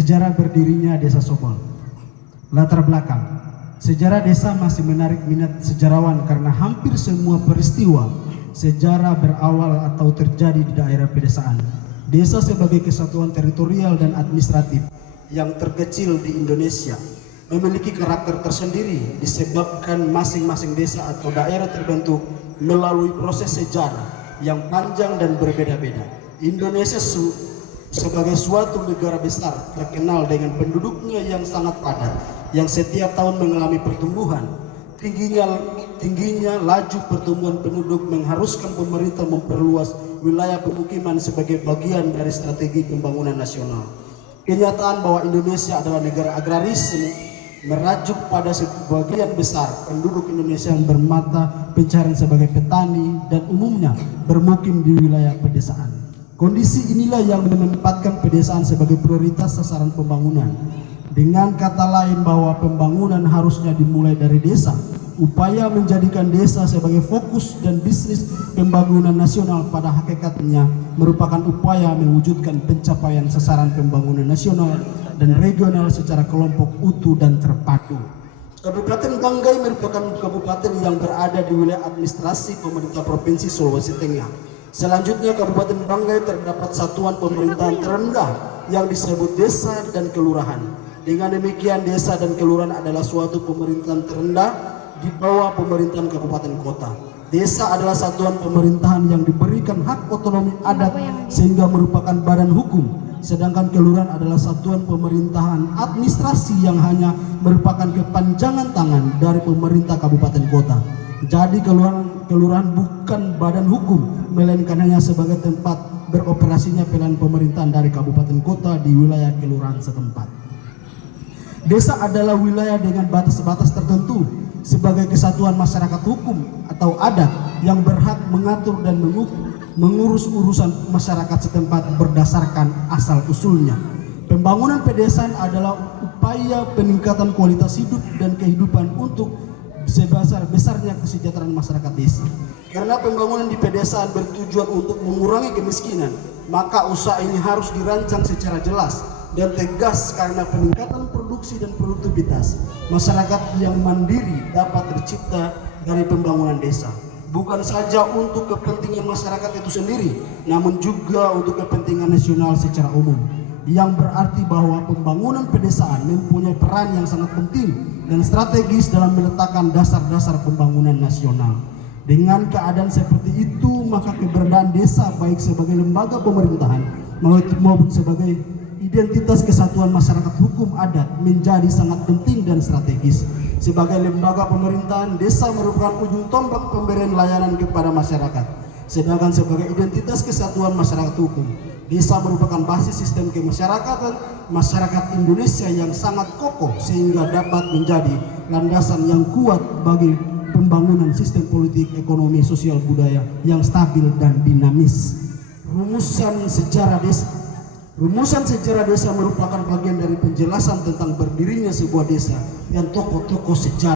Sejarah berdirinya Desa Sobol. Latar belakang. Sejarah desa masih menarik minat sejarawan karena hampir semua peristiwa sejarah berawal atau terjadi di daerah pedesaan. Desa sebagai kesatuan teritorial dan administratif yang terkecil di Indonesia memiliki karakter tersendiri disebabkan masing-masing desa atau daerah terbentuk melalui proses sejarah yang panjang dan berbeda-beda. Indonesia sebagai suatu negara besar terkenal dengan penduduknya yang sangat padat, yang setiap tahun mengalami pertumbuhan. Tingginya laju pertumbuhan penduduk mengharuskan pemerintah memperluas wilayah pemukiman sebagai bagian dari strategi pembangunan nasional. Kenyataan bahwa Indonesia adalah negara agraris merajuk pada sebagian besar penduduk Indonesia yang bermata pencarian sebagai petani dan umumnya bermukim di wilayah pedesaan. Kondisi inilah yang menempatkan pedesaan sebagai prioritas sasaran pembangunan. Dengan kata lain bahwa pembangunan harusnya dimulai dari desa. Upaya menjadikan desa sebagai fokus dan bisnis pembangunan nasional pada hakikatnya merupakan upaya mewujudkan pencapaian sasaran pembangunan nasional dan regional secara kelompok utuh dan terpadu. Kabupaten Banggai merupakan kabupaten yang berada di wilayah administrasi pemerintah Provinsi Sulawesi Tengah. Selanjutnya Kabupaten Banggai terdapat satuan pemerintahan terendah yang disebut desa dan kelurahan. Dengan demikian desa dan kelurahan adalah suatu pemerintahan terendah di bawah pemerintahan kabupaten kota. Desa adalah satuan pemerintahan yang diberikan hak otonomi adat sehingga merupakan badan hukum. Sedangkan kelurahan adalah satuan pemerintahan administrasi yang hanya merupakan kepanjangan tangan dari pemerintah kabupaten kota. Jadi kelurahan bukan badan hukum, melainkan hanya sebagai tempat beroperasinya pelayanan pemerintahan dari kabupaten kota di wilayah kelurahan setempat. Desa adalah wilayah dengan batas-batas tertentu sebagai kesatuan masyarakat hukum atau adat yang berhak mengatur dan mengurus urusan masyarakat setempat berdasarkan asal-usulnya. Pembangunan pedesaan adalah upaya peningkatan kualitas hidup dan kehidupan untuk sebesar-besarnya kesejahteraan masyarakat desa. Karena pembangunan di pedesaan bertujuan untuk mengurangi kemiskinan, maka usaha ini harus dirancang secara jelas dan tegas karena peningkatan produksi dan produktivitas masyarakat yang mandiri dapat tercipta dari pembangunan desa. Bukan saja untuk kepentingan masyarakat itu sendiri, namun juga untuk kepentingan nasional secara umum. Yang berarti bahwa pembangunan pedesaan mempunyai peran yang sangat penting dan strategis dalam meletakkan dasar-dasar pembangunan nasional. Dengan keadaan seperti itu, maka keberadaan desa baik sebagai lembaga pemerintahan maupun sebagai identitas kesatuan masyarakat hukum adat menjadi sangat penting dan strategis. Sebagai lembaga pemerintahan, desa merupakan ujung tombak pemberian layanan kepada masyarakat. Sedangkan sebagai identitas kesatuan masyarakat hukum, desa merupakan basis sistem kemasyarakatan masyarakat Indonesia yang sangat kokoh sehingga dapat menjadi landasan yang kuat bagi pembangunan sistem politik, ekonomi, sosial, budaya yang stabil dan dinamis. Rumusan sejarah desa merupakan bagian dari penjelasan tentang berdirinya sebuah desa dan tokoh-tokoh sejarah